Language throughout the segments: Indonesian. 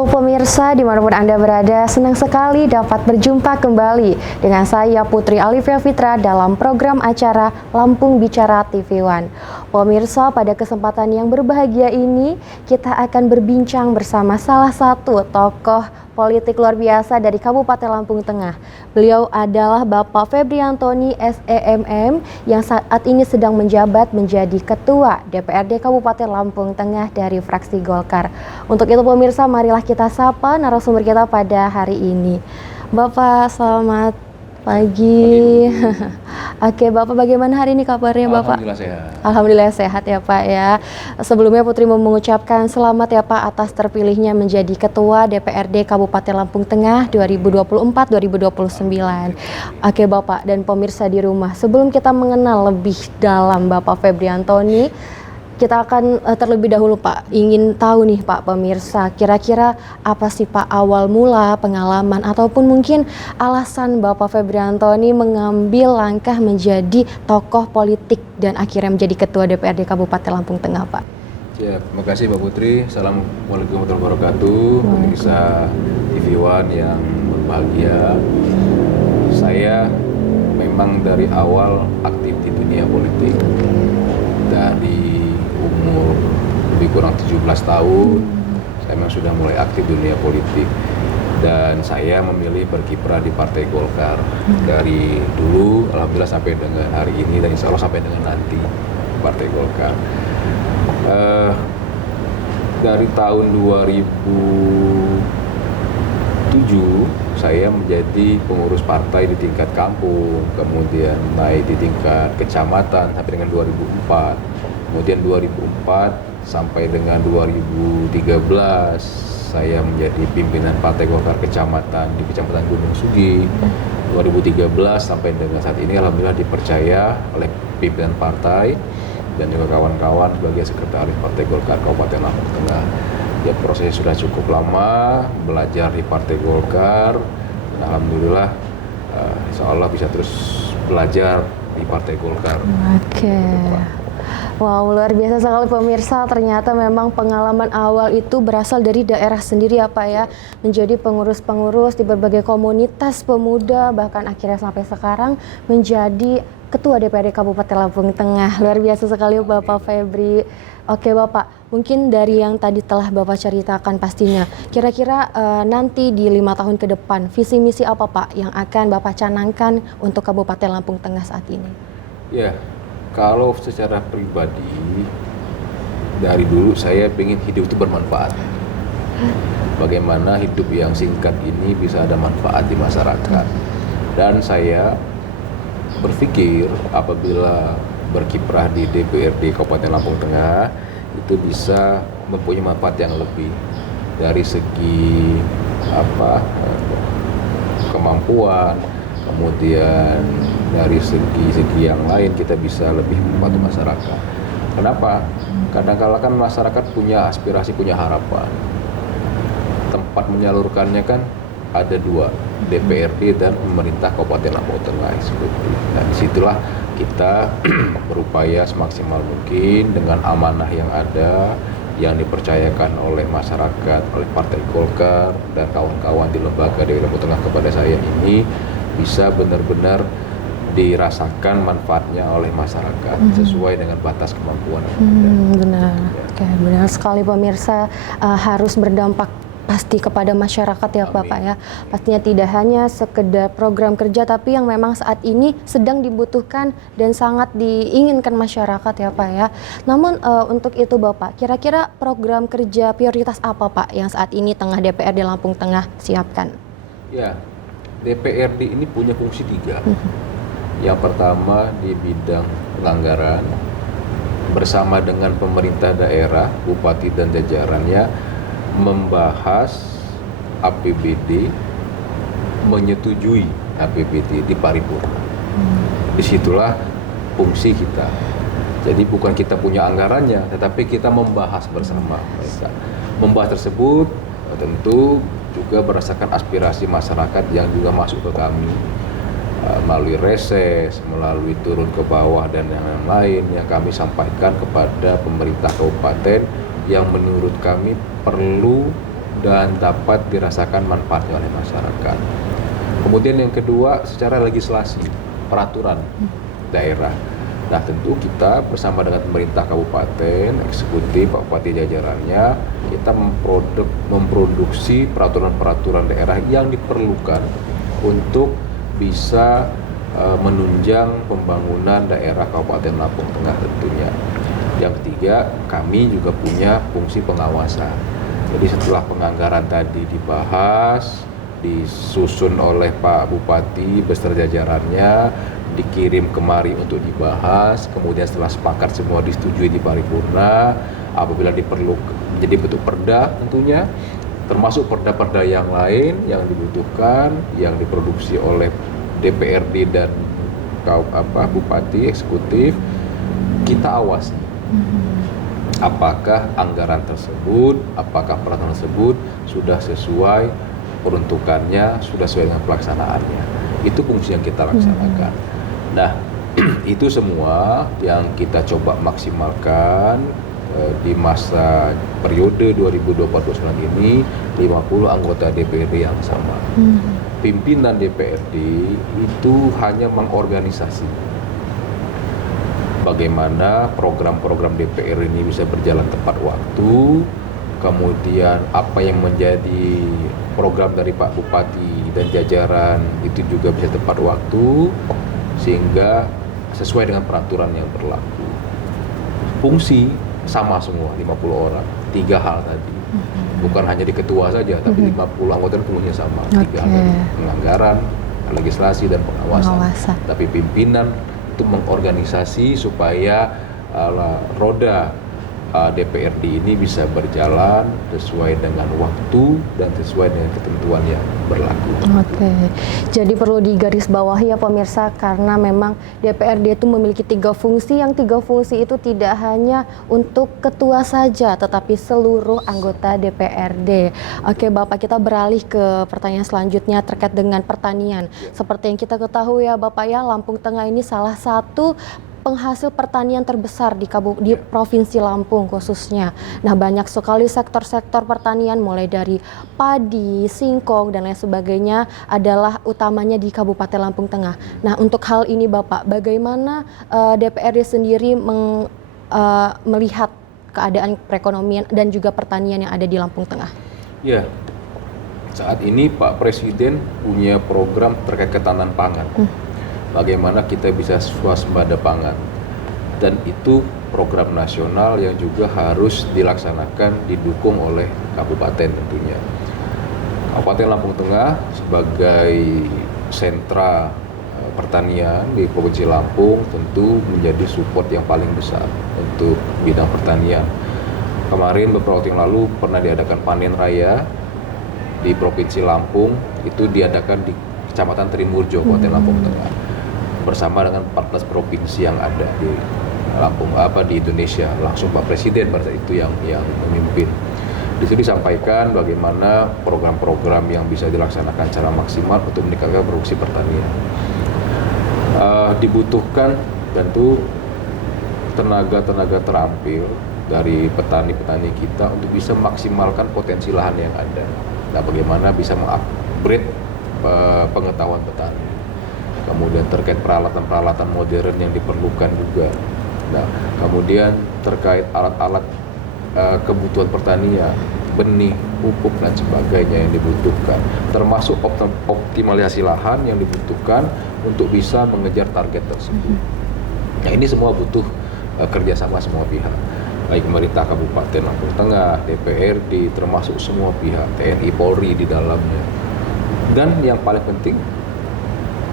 Halo pemirsa, dimanapun Anda berada, senang sekali dapat berjumpa kembali dengan saya Putri Alivia Fitra dalam program acara Lampung Bicara TV One. Pemirsa, pada kesempatan yang berbahagia ini, kita akan berbincang bersama salah satu tokoh politik luar biasa dari Kabupaten Lampung Tengah. Beliau adalah Bapak Febri Antoni SEMM yang saat ini sedang menjabat menjadi Ketua DPRD Kabupaten Lampung Tengah dari fraksi Golkar. Untuk itu pemirsa, marilah kita sapa narasumber kita pada hari ini. Bapak, selamat pagi. Oke, Bapak, bagaimana hari ini kabarnya, Bapak? Alhamdulillah sehat. Alhamdulillah sehat ya, Pak ya. Sebelumnya Putri mau mengucapkan selamat ya, Pak, atas terpilihnya menjadi Ketua DPRD Kabupaten Lampung Tengah 2024-2029. Oke, Bapak dan pemirsa di rumah, sebelum kita mengenal lebih dalam Bapak Febri Antoni, kita akan terlebih dahulu, Pak, ingin tahu nih, Pak, pemirsa, kira-kira apa sih, Pak, awal mula pengalaman ataupun mungkin alasan Bapak Febri Antoni mengambil langkah menjadi tokoh politik dan akhirnya menjadi Ketua DPRD Kabupaten Lampung Tengah, Pak? Ya, terima kasih Mbak Putri. Assalamualaikum warahmatullahi wabarakatuh. Pemirsa TV One yang berbahagia. Saya memang dari awal aktif di dunia politik. Dari umur lebih kurang 17 tahun, saya memang sudah mulai aktif di dunia politik. Dan saya memilih berkiprah di Partai Golkar dari dulu, alhamdulillah sampai dengan hari ini, dan insya Allah sampai dengan nanti Partai Golkar. Dari tahun 2007 saya menjadi pengurus partai di tingkat kampung, kemudian naik di tingkat kecamatan sampai dengan 2004, kemudian 2004 sampai dengan 2013 saya menjadi pimpinan Partai Golkar Kecamatan di Kecamatan Gunung Sugi. 2013 sampai dengan saat ini alhamdulillah dipercaya oleh pimpinan partai dan juga kawan-kawan sebagai sekretaris Partai Golkar Kabupaten Lampung Tengah. Ya, prosesnya sudah cukup lama belajar di Partai Golkar dan alhamdulillah insya Allah bisa terus belajar di Partai Golkar. Oke. Wow, luar biasa sekali pemirsa, ternyata memang pengalaman awal itu berasal dari daerah sendiri ya, Pak ya, menjadi pengurus-pengurus di berbagai komunitas pemuda, bahkan akhirnya sampai sekarang menjadi Ketua DPRD Kabupaten Lampung Tengah. Luar biasa sekali Bapak Febri. Oke Bapak, mungkin dari yang tadi telah Bapak ceritakan pastinya, kira-kira nanti di 5 tahun ke depan, visi misi apa Pak yang akan Bapak canangkan untuk Kabupaten Lampung Tengah saat ini? Ya, kalau secara pribadi, dari dulu saya ingin hidup itu bermanfaat. Bagaimana hidup yang singkat ini bisa ada manfaat di masyarakat. Dan saya berpikir apabila berkiprah di DPRD Kabupaten Lampung Tengah itu bisa mempunyai manfaat yang lebih dari segi kemampuan, kemudian dari segi yang lain kita bisa lebih membantu masyarakat. Kenapa? Kadang-kala kan masyarakat punya aspirasi, punya harapan. Tempat menyalurkannya kan ada dua, DPRD dan pemerintah Kabupaten Lampung Tengah seperti. Nah, disitulah kita berupaya semaksimal mungkin dengan amanah yang ada, yang dipercayakan oleh masyarakat, oleh Partai Golkar dan kawan-kawan di lembaga DPRD Lampung Tengah kepada saya ini bisa benar-benar dirasakan manfaatnya oleh masyarakat sesuai dengan batas kemampuan. Benar, oke, benar sekali pemirsa, harus berdampak pasti kepada masyarakat ya Bapak ya. Pastinya tidak hanya sekedar program kerja tapi yang memang saat ini sedang dibutuhkan dan sangat diinginkan masyarakat ya Pak ya. Namun untuk itu Bapak, kira-kira program kerja prioritas apa Pak yang saat ini tengah DPRD Lampung Tengah siapkan? Ya, DPRD ini punya fungsi 3. Yang pertama di bidang penganggaran bersama dengan pemerintah daerah, bupati dan jajarannya membahas APBD, menyetujui APBD di paripurna. Disitulah fungsi kita. Jadi bukan kita punya anggarannya, tetapi kita membahas bersama mereka. Membahas tersebut tentu juga berdasarkan aspirasi masyarakat yang juga masuk ke kami melalui reses, melalui turun ke bawah dan yang lain yang kami sampaikan kepada pemerintah kabupaten yang menurut kami perlu dan dapat dirasakan manfaatnya oleh masyarakat. Kemudian yang kedua, secara legislasi, peraturan daerah. Nah, tentu kita bersama dengan pemerintah kabupaten, eksekutif, Pak Bupati jajarannya, kita memproduksi peraturan-peraturan daerah yang diperlukan untuk bisa menunjang pembangunan daerah Kabupaten Lampung Tengah tentunya. Yang ketiga, kami juga punya fungsi pengawasan. Jadi setelah penganggaran tadi dibahas, disusun oleh Pak Bupati beserta jajarannya, dikirim kemari untuk dibahas, kemudian setelah sepakat semua disetujui di paripurna, apabila diperlukan menjadi bentuk perda tentunya, termasuk perda-perda yang lain yang dibutuhkan, yang diproduksi oleh DPRD dan Bupati eksekutif, kita awasi. Apakah anggaran tersebut, apakah peraturan tersebut sudah sesuai peruntukannya, sudah sesuai dengan pelaksanaannya. Itu fungsi yang kita laksanakan. Nah, itu semua yang kita coba maksimalkan di masa periode 2024-2029 ini, 50 anggota DPRD yang sama. Pimpinan DPRD itu hanya mengorganisasi bagaimana program-program DPR ini bisa berjalan tepat waktu, kemudian apa yang menjadi program dari Pak Bupati dan jajaran itu juga bisa tepat waktu, sehingga sesuai dengan peraturan yang berlaku. Fungsi sama semua, 50 orang, 3 hal tadi. Bukan hanya di ketua saja, tapi 50 anggota fungsinya sama. 3 hal tadi, penganggaran, legislasi, dan pengawasan. Tapi pimpinan itu mengorganisasi supaya roda DPRD ini bisa berjalan sesuai dengan waktu dan sesuai dengan ketentuan yang berlaku. Oke, jadi perlu digarisbawahi ya pemirsa, karena memang DPRD itu memiliki 3 fungsi, yang 3 fungsi itu tidak hanya untuk ketua saja, tetapi seluruh anggota DPRD. Oke Bapak, kita beralih ke pertanyaan selanjutnya terkait dengan pertanian. Seperti yang kita ketahui ya Bapak ya, Lampung Tengah ini salah satu penghasil pertanian terbesar di Provinsi Lampung khususnya. Nah, banyak sekali sektor-sektor pertanian mulai dari padi, singkong dan lain sebagainya adalah utamanya di Kabupaten Lampung Tengah. Nah, untuk hal ini Bapak, bagaimana DPRD sendiri melihat keadaan perekonomian dan juga pertanian yang ada di Lampung Tengah? Ya, saat ini Pak Presiden punya program terkait ketahanan pangan. Bagaimana kita bisa swasembada pangan, dan itu program nasional yang juga harus dilaksanakan, didukung oleh kabupaten tentunya. Kabupaten Lampung Tengah sebagai sentra pertanian di Provinsi Lampung tentu menjadi support yang paling besar untuk bidang pertanian. Kemarin beberapa waktu yang lalu pernah diadakan panen raya di Provinsi Lampung, itu diadakan di Kecamatan Trimurjo, Kabupaten Lampung Tengah, bersama dengan 14 provinsi yang ada di Lampung di Indonesia. Langsung Pak Presiden pada saat itu yang memimpin. Di situ disampaikan bagaimana program-program yang bisa dilaksanakan secara maksimal untuk meningkatkan produksi pertanian. Dibutuhkan tentu tenaga-tenaga terampil dari petani-petani kita untuk bisa memaksimalkan potensi lahan yang ada. Nah, bagaimana bisa mengupgrade pengetahuan petani. Kemudian terkait peralatan-peralatan modern yang diperlukan juga. Nah, kemudian terkait alat-alat kebutuhan pertanian, benih, pupuk dan sebagainya yang dibutuhkan, termasuk optimalisasi lahan yang dibutuhkan untuk bisa mengejar target tersebut. Nah, ini semua butuh kerjasama semua pihak, baik pemerintah Kabupaten Lampung Tengah, DPRD, termasuk semua pihak, TNI, Polri di dalamnya. Dan yang paling penting,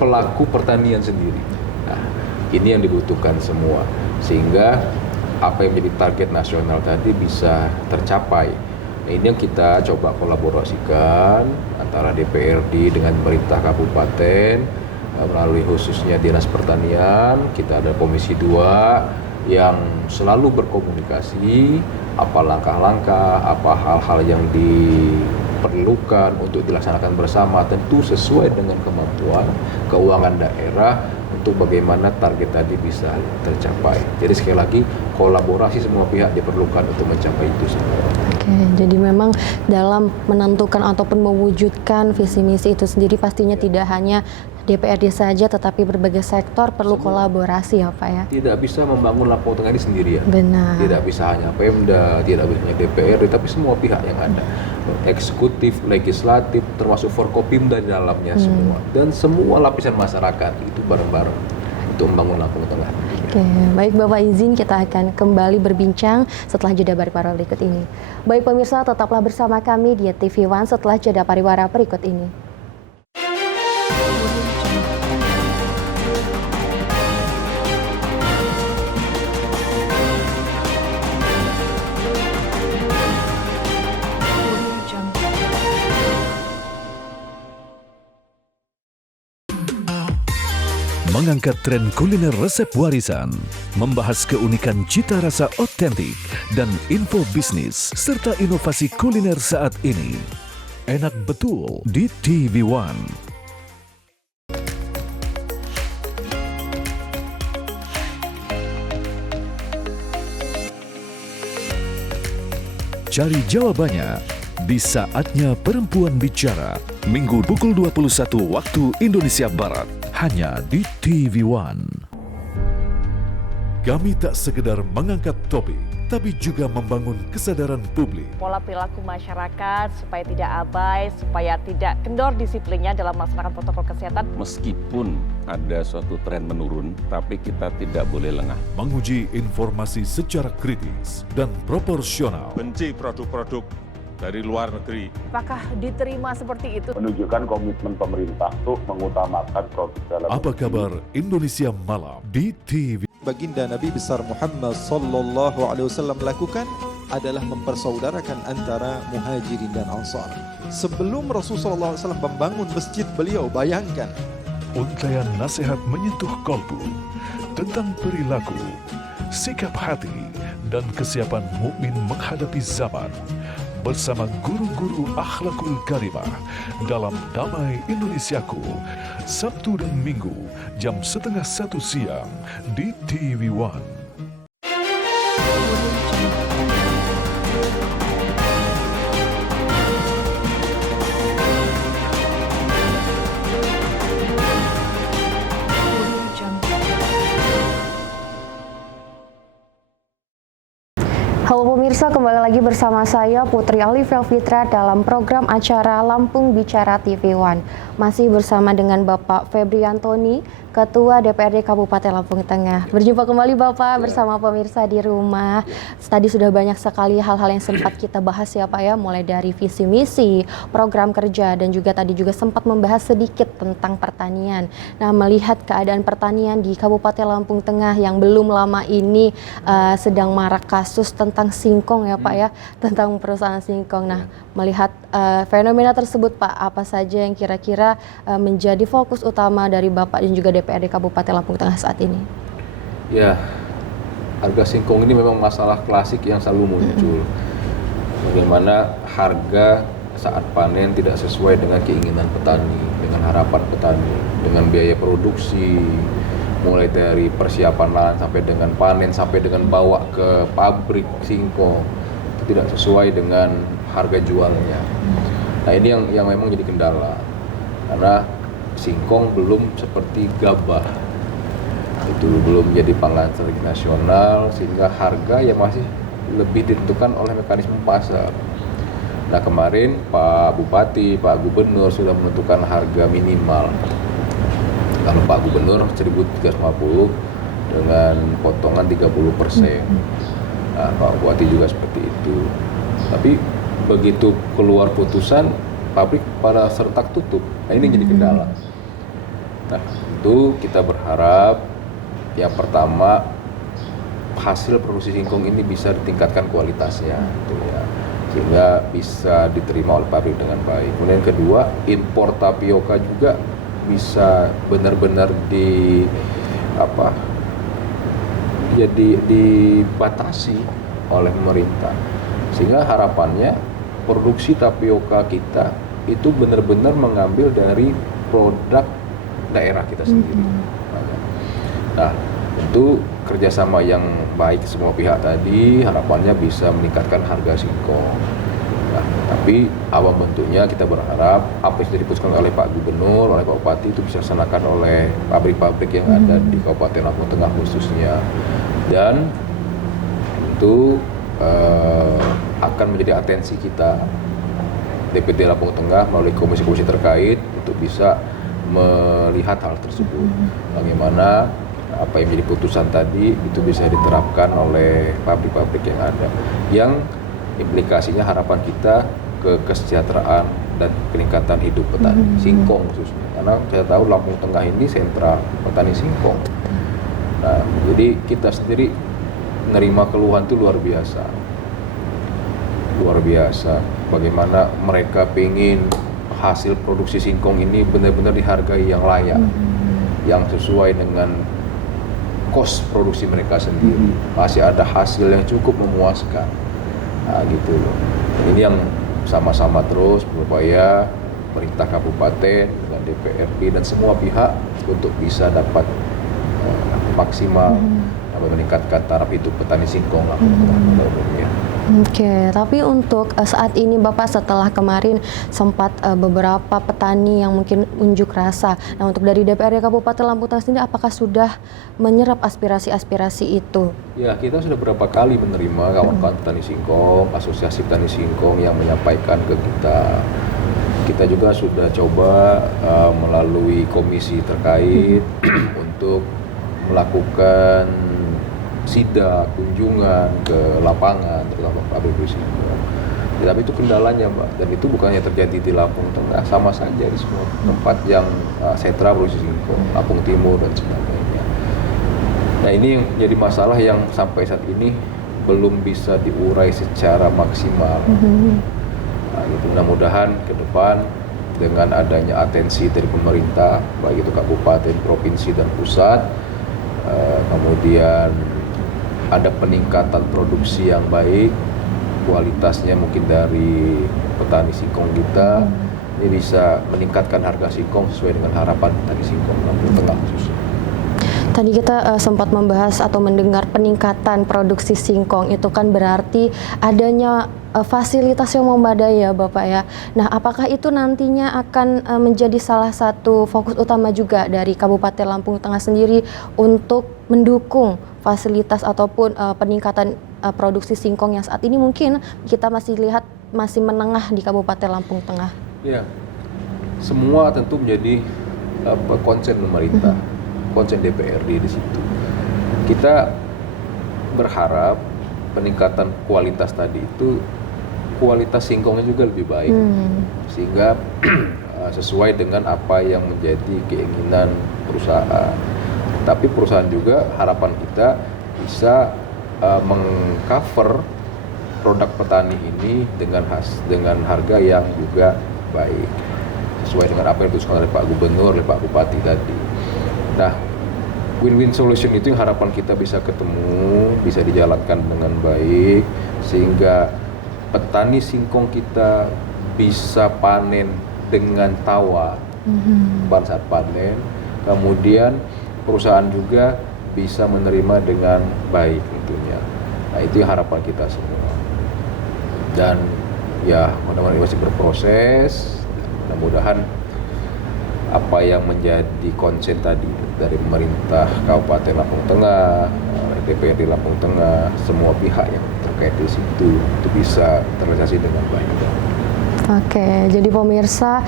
pelaku pertanian sendiri. Nah, ini yang dibutuhkan semua, sehingga apa yang menjadi target nasional tadi bisa tercapai. Nah, ini yang kita coba kolaborasikan antara DPRD dengan pemerintah kabupaten melalui khususnya Dinas Pertanian. Kita ada Komisi 2 yang selalu berkomunikasi apa langkah-langkah, apa hal-hal yang diperlukan untuk dilaksanakan bersama, tentu sesuai dengan kemampuan keuangan daerah untuk untuk bagaimana target tadi bisa tercapai. Jadi sekali lagi kolaborasi semua pihak diperlukan untuk mencapai itu semua. Oke, jadi memang dalam menentukan ataupun mewujudkan visi misi itu sendiri pastinya tidak hanya DPRD saja, tetapi berbagai sektor perlu kolaborasi ya Pak ya? Tidak bisa membangun Lampung Tengah ini sendirian. Benar. Tidak bisa hanya Pemda, tidak bisa hanya DPRD, tapi semua pihak yang ada. Eksekutif, legislatif, termasuk Forkopimda di dalamnya semua. Dan semua lapisan masyarakat itu bareng-bareng untuk membangun Lampung Tengah. Oke, baik Bapak izin kita akan kembali berbincang setelah jeda pariwara berikut ini. Baik pemirsa, tetaplah bersama kami di TV One setelah jeda pariwara berikut ini. Mengangkat tren kuliner resep warisan, membahas keunikan cita rasa otentik dan info bisnis serta inovasi kuliner saat ini. Enak betul di TV One. Cari jawabannya di Saatnya Perempuan Bicara, Minggu pukul 21 waktu Indonesia Barat, hanya di TV One. Kami tak sekedar mengangkat topik, tapi juga membangun kesadaran publik. Pola perilaku masyarakat supaya tidak abai, supaya tidak kendor disiplinnya dalam melaksanakan protokol kesehatan. Meskipun ada suatu tren menurun, tapi kita tidak boleh lengah. Menguji informasi secara kritis dan proporsional. Benci produk-produk dari luar negeri. Apakah diterima seperti itu? Menunjukkan komitmen pemerintah untuk mengutamakan produk dalam. Apa kabar Indonesia Malam di TV? Baginda Nabi besar Muhammad sallallahu alaihi wasallam lakukan adalah mempersaudarakan antara Muhajirin dan Ansar. Sebelum Rasulullah SAW membangun masjid, beliau bayangkan Untaian nasihat menyentuh kolbu tentang perilaku, sikap hati, dan kesiapan mukmin menghadapi zaman bersama guru-guru akhlakul karimah dalam Damai Indonesiaku, Sabtu dan Minggu jam 12:30 siang di TV One. Halo pemirsa, kembali lagi bersama saya Putri Alifia Fitra dalam program acara Lampung Bicara TV One. Masih bersama dengan Bapak Febri Antoni, Ketua DPRD Kabupaten Lampung Tengah. Berjumpa kembali Bapak bersama pemirsa di rumah. Tadi sudah banyak sekali hal-hal yang sempat kita bahas ya Pak ya, mulai dari visi misi, program kerja, dan juga tadi juga sempat membahas sedikit tentang pertanian. Nah, melihat keadaan pertanian di Kabupaten Lampung Tengah yang belum lama ini sedang marak kasus tentang singkong ya Pak ya, tentang perusahaan singkong. Nah, melihat fenomena tersebut Pak, apa saja yang kira-kira menjadi fokus utama dari Bapak dan juga DPRD Kabupaten Lampung Tengah saat ini? Ya, harga singkong ini memang masalah klasik yang selalu muncul. Bagaimana harga saat panen tidak sesuai dengan keinginan petani, dengan harapan petani, dengan biaya produksi, mulai dari persiapan lahan sampai dengan panen, sampai dengan bawa ke pabrik singkong, itu tidak sesuai dengan harga jualnya. Nah ini yang memang jadi kendala, karena singkong belum seperti gabah, itu belum jadi pangan strategi nasional, sehingga harga yang masih lebih ditentukan oleh mekanisme pasar. Nah kemarin Pak Bupati, Pak Gubernur sudah menentukan harga minimal. Kalau Pak Gubernur 1.350 dengan potongan 30%. Nah, Pak Bupati juga seperti itu. Tapi begitu keluar putusan, pabrik pada serentak tutup. Nah ini jadi kendala. Nah itu kita berharap yang pertama hasil produksi singkong ini bisa ditingkatkan kualitasnya, gitu ya, sehingga bisa diterima oleh pabrik dengan baik. Kemudian kedua, impor tapioka juga bisa benar-benar dibatasi oleh pemerintah, sehingga harapannya produksi tapioka kita itu benar-benar mengambil dari produk daerah kita sendiri. Nah, tentu kerjasama yang baik semua pihak tadi harapannya bisa meningkatkan harga singkong. Nah, tapi awal bentuknya kita berharap apa yang sudah diputuskan oleh Pak Gubernur, oleh Pak Bupati itu bisa dilaksanakan oleh pabrik-pabrik yang ada di Kabupaten Lampung Tengah khususnya. Dan tentu akan menjadi atensi kita DPD Lampung Tengah melalui komisi-komisi terkait untuk bisa melihat hal tersebut. Bagaimana apa yang menjadi putusan tadi itu bisa diterapkan oleh pabrik-pabrik yang ada, yang implikasinya harapan kita ke kesejahteraan dan peningkatan hidup petani singkong khususnya. Karena saya tahu Lampung Tengah ini sentra petani singkong. Nah, jadi kita sendiri menerima keluhan itu luar biasa. Bagaimana mereka pengen hasil produksi singkong ini benar-benar dihargai yang layak, yang sesuai dengan kos produksi mereka sendiri. Masih ada hasil yang cukup memuaskan. Nah, gitu loh. Ini yang sama-sama terus berupaya pemerintah kabupaten dengan DPRD dan semua pihak untuk bisa dapat maksimal meningkatkan taraf hidup petani singkong Lampung Tengah pada umumnya. Oke, tapi untuk saat ini Bapak setelah kemarin sempat beberapa petani yang mungkin unjuk rasa. Nah, untuk dari DPRD Kabupaten Lampung Tengah sendiri apakah sudah menyerap aspirasi-aspirasi itu? Ya, kita sudah beberapa kali menerima kawan-kawan petani singkong, asosiasi petani singkong yang menyampaikan ke kita. Kita juga sudah coba melalui komisi terkait untuk melakukan sidak, kunjungan ke lapangan, terutama pabrik singkong. Ya, tapi itu kendalanya, Mbak, dan itu bukannya terjadi di Lampung Tengah, sama saja di semua tempat yang sentra produksi singkong, Lampung Timur dan sebagainya. Nah, ini yang jadi masalah yang sampai saat ini belum bisa diurai secara maksimal. Nah, gitu. Mudah-mudahan ke depan dengan adanya atensi dari pemerintah, baik itu kabupaten, provinsi dan pusat, kemudian ada peningkatan produksi yang baik, kualitasnya mungkin dari petani singkong kita, ini bisa meningkatkan harga singkong sesuai dengan harapan petani singkong Lampung Tengah khususnya. Tadi kita sempat membahas atau mendengar peningkatan produksi singkong, itu kan berarti adanya fasilitas yang memadai ya Bapak ya. Nah, apakah itu nantinya akan menjadi salah satu fokus utama juga dari Kabupaten Lampung Tengah sendiri untuk mendukung fasilitas ataupun peningkatan produksi singkong yang saat ini mungkin kita masih lihat masih menengah di Kabupaten Lampung Tengah? Ya, semua tentu menjadi konsen pemerintah, konsen DPRD di situ. Kita berharap peningkatan kualitas tadi itu kualitas singkongnya juga lebih baik, sehingga sesuai dengan apa yang menjadi keinginan perusahaan. Tapi perusahaan juga harapan kita bisa mengcover produk petani ini dengan harga yang juga baik, sesuai dengan apa yang diputuskan oleh Pak Gubernur, oleh Pak Bupati tadi. Nah, win-win solution itu yang harapan kita bisa ketemu, bisa dijalankan dengan baik, sehingga petani singkong kita bisa panen dengan tawa pada saat panen, kemudian perusahaan juga bisa menerima dengan baik tentunya. Nah, itu yang harapan kita semua. Dan ya, mudah-mudahan masih berproses. Mudah-mudahan apa yang menjadi konsen tadi dari pemerintah Kabupaten Lampung Tengah, DPRD Lampung Tengah, semua pihak yang terkait di situ itu bisa terrealisasi dengan baik. Oke, jadi pemirsa,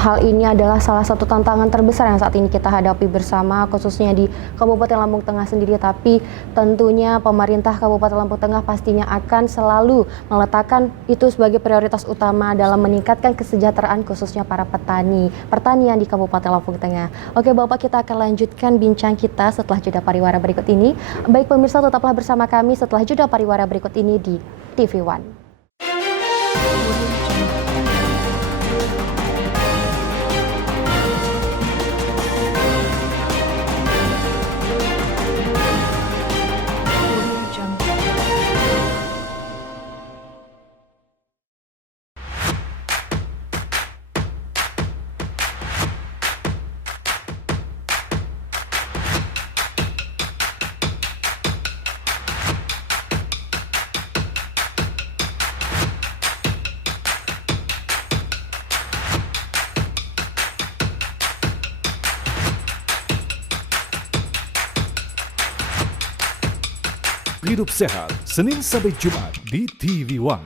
hal ini adalah salah satu tantangan terbesar yang saat ini kita hadapi bersama, khususnya di Kabupaten Lampung Tengah sendiri. Tapi tentunya pemerintah Kabupaten Lampung Tengah pastinya akan selalu meletakkan itu sebagai prioritas utama dalam meningkatkan kesejahteraan khususnya para petani pertanian di Kabupaten Lampung Tengah. Oke Bapak, kita akan lanjutkan bincang kita setelah jeda pariwara berikut ini. Baik pemirsa, tetaplah bersama kami setelah jeda pariwara berikut ini di TV One. hidup sehat, Senin sampai Jumat di TV One.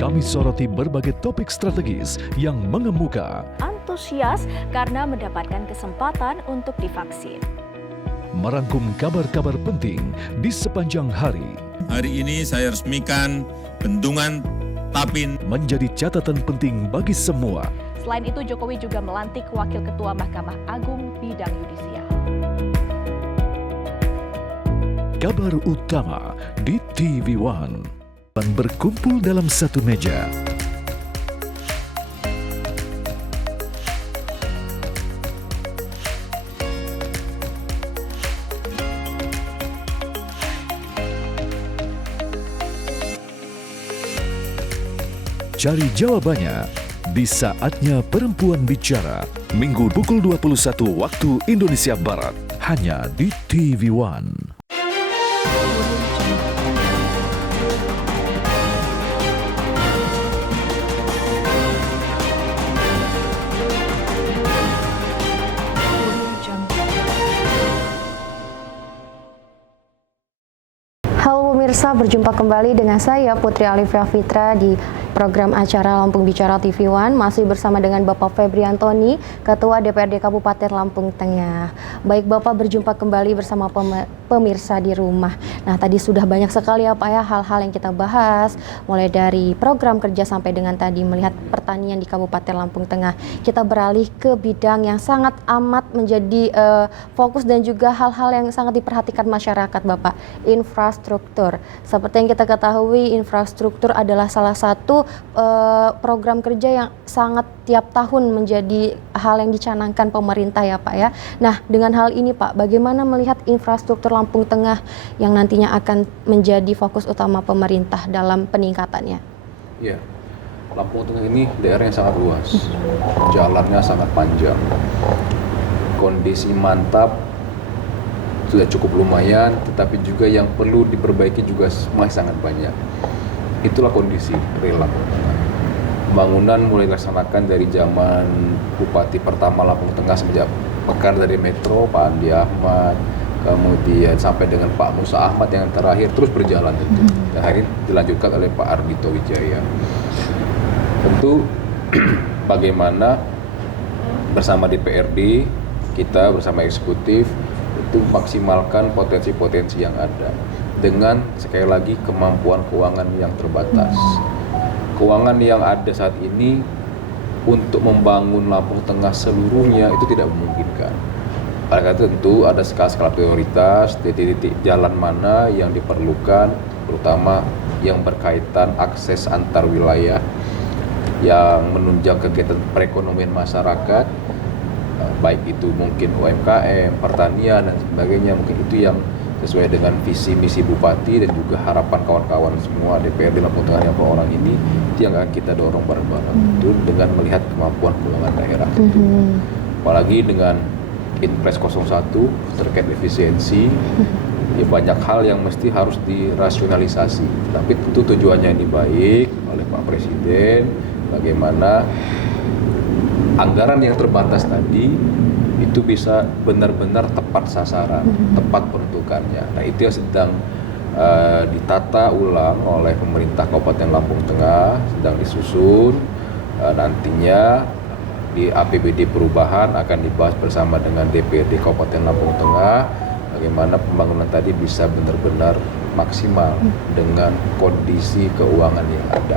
Kami soroti berbagai topik strategis yang mengemuka. Antusias karena mendapatkan kesempatan untuk divaksin. Merangkum kabar-kabar penting di sepanjang hari. Hari ini saya resmikan bendungan Tapin Menjadi catatan penting bagi semua. Selain itu, Jokowi juga melantik Wakil Ketua Mahkamah Agung bidang yudisial. Kabar utama di TV One. Dan berkumpul dalam satu meja. Cari jawabannya di Saatnya Perempuan Bicara, Minggu pukul 21 waktu Indonesia Barat, hanya di TV One. Halo pemirsa, berjumpa kembali dengan saya Putri Alifia Fitra di program acara Lampung Bicara TV One, masih bersama dengan Bapak Febri Antoni, Ketua DPRD Kabupaten Lampung Tengah. Baik Bapak, berjumpa kembali bersama pemirsa di rumah. Nah, tadi sudah banyak sekali ya Pak ya hal-hal yang kita bahas, mulai dari program kerja sampai dengan tadi melihat pertanian di Kabupaten Lampung Tengah. Kita beralih ke bidang yang sangat amat menjadi fokus dan juga hal-hal yang sangat diperhatikan masyarakat Bapak, infrastruktur. Seperti yang kita ketahui, infrastruktur adalah salah satu program kerja yang sangat tiap tahun menjadi hal yang dicanangkan pemerintah ya Pak ya. Nah, dengan hal ini Pak, bagaimana melihat infrastruktur Lampung Tengah yang nantinya akan menjadi fokus utama pemerintah dalam peningkatannya? Iya, Lampung Tengah ini daerah yang sangat luas, jalannya sangat panjang, kondisi mantap, sudah cukup lumayan, tetapi juga yang perlu diperbaiki juga masih sangat banyak. Itulah kondisi real Lampung Tengah. Pembangunan mulai dilaksanakan dari zaman Bupati pertama Lampung Tengah sejak Mekar dari Metro, Pak Andi Ahmad, kemudian sampai dengan Pak Musa Ahmad yang terakhir terus berjalan itu. Dan akhirnya dilanjutkan oleh Pak Ardhito Wijaya. Tentu bagaimana bersama DPRD, kita bersama eksekutif itu maksimalkan potensi-potensi yang ada dengan sekali lagi kemampuan keuangan yang terbatas. Keuangan yang ada saat ini untuk membangun Lampung Tengah seluruhnya itu tidak memungkinkan. Oleh karena itu tentu ada skala-skala prioritas, titik-titik jalan mana yang diperlukan, terutama yang berkaitan akses antar wilayah yang menunjang kegiatan perekonomian masyarakat, baik itu mungkin UMKM, pertanian dan sebagainya. Mungkin itu yang sesuai dengan visi misi Bupati dan juga harapan kawan-kawan semua DPRD Lampung Tengah yang orang ini, itu yang akan kita dorong bareng-bareng itu dengan melihat kemampuan keuangan daerah itu. Apalagi dengan Inpres 01 terkait efisiensi, ya banyak hal yang mesti harus dirasionalisasi. Tapi tentu tujuannya ini baik oleh Pak Presiden, bagaimana anggaran yang terbatas tadi itu bisa benar-benar tepat sasaran, tepat peruntukannya. Nah, itu yang sedang ditata ulang oleh pemerintah Kabupaten Lampung Tengah, sedang disusun. Nantinya di APBD perubahan akan dibahas bersama dengan DPRD Kabupaten Lampung Tengah, bagaimana pembangunan tadi bisa benar-benar maksimal dengan kondisi keuangan yang ada.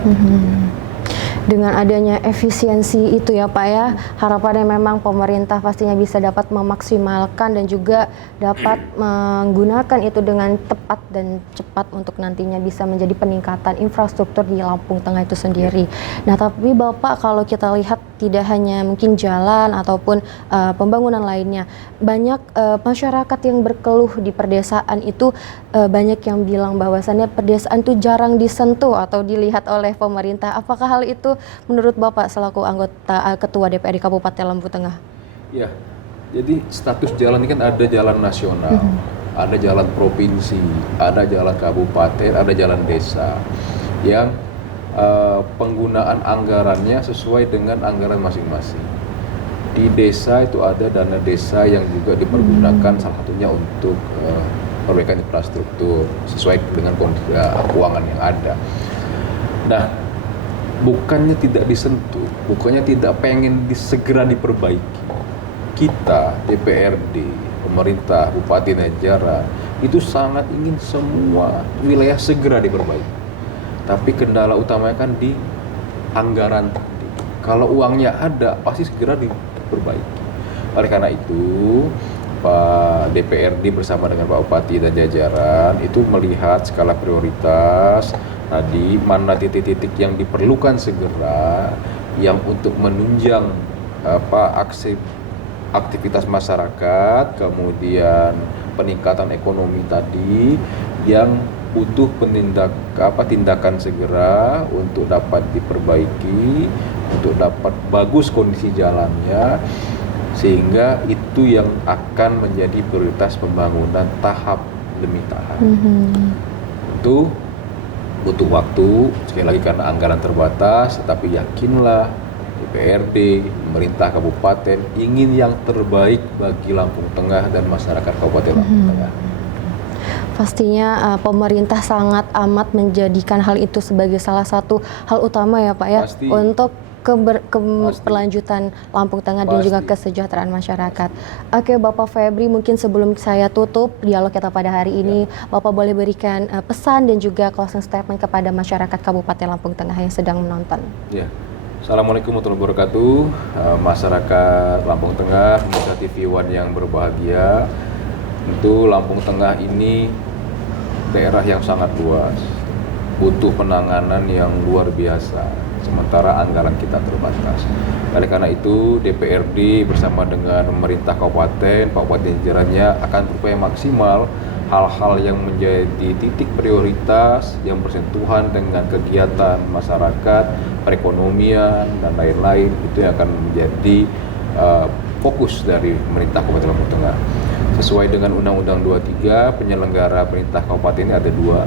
Dengan adanya efisiensi itu ya Pak ya, harapannya memang pemerintah pastinya bisa dapat memaksimalkan dan juga dapat menggunakan itu dengan tepat dan cepat untuk nantinya bisa menjadi peningkatan infrastruktur di Lampung Tengah itu sendiri. Nah, tapi Bapak, kalau kita lihat tidak hanya mungkin jalan ataupun pembangunan lainnya, banyak masyarakat yang berkeluh di perdesaan itu, banyak yang bilang bahwasannya perdesaan itu jarang disentuh atau dilihat oleh pemerintah. Apakah hal itu menurut Bapak selaku anggota Ketua DPRD Kabupaten Lampung Tengah? Ya, jadi status jalan ini kan ada jalan nasional, ada jalan provinsi, ada jalan kabupaten, ada jalan desa yang penggunaan anggarannya sesuai dengan anggaran masing-masing. Di desa itu ada dana desa yang juga dipergunakan salah satunya untuk perbaikan infrastruktur sesuai dengan kondisi keuangan yang ada. Nah, bukannya tidak disentuh, bukannya tidak pengen segera diperbaiki. Kita, DPRD, pemerintah, Bupati dan jajaran itu sangat ingin semua wilayah segera diperbaiki. Tapi kendala utamanya kan di anggaran tadi. Kalau uangnya ada, pasti segera diperbaiki. Oleh karena itu, Pak DPRD bersama dengan Pak Bupati dan jajaran itu melihat skala prioritas tadi, mana titik-titik yang diperlukan segera, yang untuk menunjang aktivitas masyarakat, kemudian peningkatan ekonomi tadi yang butuh tindakan segera untuk dapat diperbaiki, untuk dapat bagus kondisi jalannya, sehingga itu yang akan menjadi prioritas pembangunan tahap demi tahap. Itu butuh waktu, sekali lagi karena anggaran terbatas, tetapi yakinlah DPRD, pemerintah kabupaten ingin yang terbaik bagi Lampung Tengah dan masyarakat Kabupaten Lampung Tengah. Pastinya pemerintah sangat amat menjadikan hal itu sebagai salah satu hal utama ya Pak ya. Pasti. Untuk keberlanjutan Lampung Tengah dan juga kesejahteraan masyarakat. Oke Bapak Febri, mungkin sebelum saya tutup dialog kita pada hari ini, Bapak boleh berikan pesan dan juga closing statement kepada masyarakat Kabupaten Lampung Tengah yang sedang menonton. Ya. Assalamualaikum warahmatullahi wabarakatuh. Masyarakat Lampung Tengah, pemirsa TV One yang berbahagia. Tentu Lampung Tengah ini daerah yang sangat luas, butuh penanganan yang luar biasa, sementara anggaran kita terbatas. Oleh karena itu, DPRD bersama dengan pemerintah kabupaten, Pak Bupati dan jajarannya akan berupaya maksimal hal-hal yang menjadi titik prioritas yang bersentuhan dengan kegiatan masyarakat, perekonomian, dan lain-lain, itu yang akan menjadi fokus dari pemerintah Kabupaten Lampung Tengah. Sesuai dengan Undang-Undang 23, penyelenggara pemerintah kabupaten ini ada dua,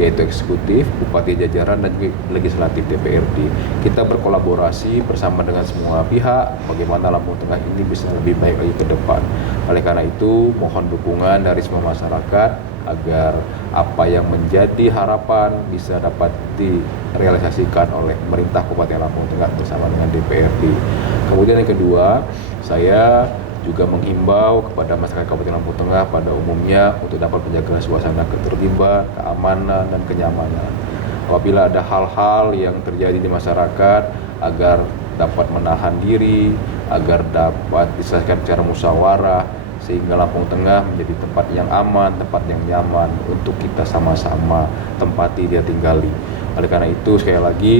yaitu eksekutif, bupati jajaran, dan juga legislatif DPRD. Kita berkolaborasi bersama dengan semua pihak bagaimana Lampung Tengah ini bisa lebih baik lagi ke depan. Oleh karena itu, mohon dukungan dari semua masyarakat agar apa yang menjadi harapan bisa dapat direalisasikan oleh pemerintah Kabupaten Lampung Tengah bersama dengan DPRD. Kemudian yang kedua, saya juga menghimbau kepada masyarakat Kabupaten Lampung Tengah pada umumnya untuk dapat menjaga suasana ketertiban, keamanan, dan kenyamanan. Apabila ada hal-hal yang terjadi di masyarakat, agar dapat menahan diri, agar dapat diselesaikan secara musyawarah, sehingga Lampung Tengah menjadi tempat yang aman, tempat yang nyaman untuk kita sama-sama tempati dia tinggali. Oleh karena itu, sekali lagi,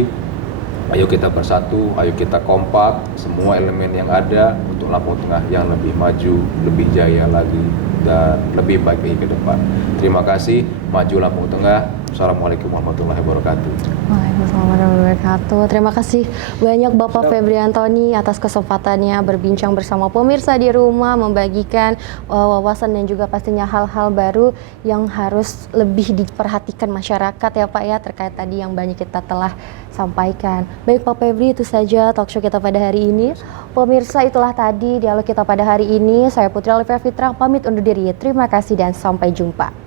ayo kita bersatu, ayo kita kompak, semua elemen yang ada untuk Lampung Tengah yang lebih maju, lebih jaya lagi, dan lebih baik lagi ke depan. Terima kasih, maju Lampung Tengah. Assalamualaikum warahmatullahi wabarakatuh. Waalaikumsalam warahmatullahi wabarakatuh. Terima kasih banyak Bapak Febri Antoni atas kesempatannya berbincang bersama pemirsa di rumah, membagikan wawasan dan juga pastinya hal-hal baru yang harus lebih diperhatikan masyarakat ya Pak ya, terkait tadi yang banyak kita telah sampaikan. Baik Pak Febri, itu saja talkshow kita pada hari ini. Pemirsa, itulah tadi dialog kita pada hari ini. Saya Putri Alifia Fitra pamit undur diri. Terima kasih dan sampai jumpa.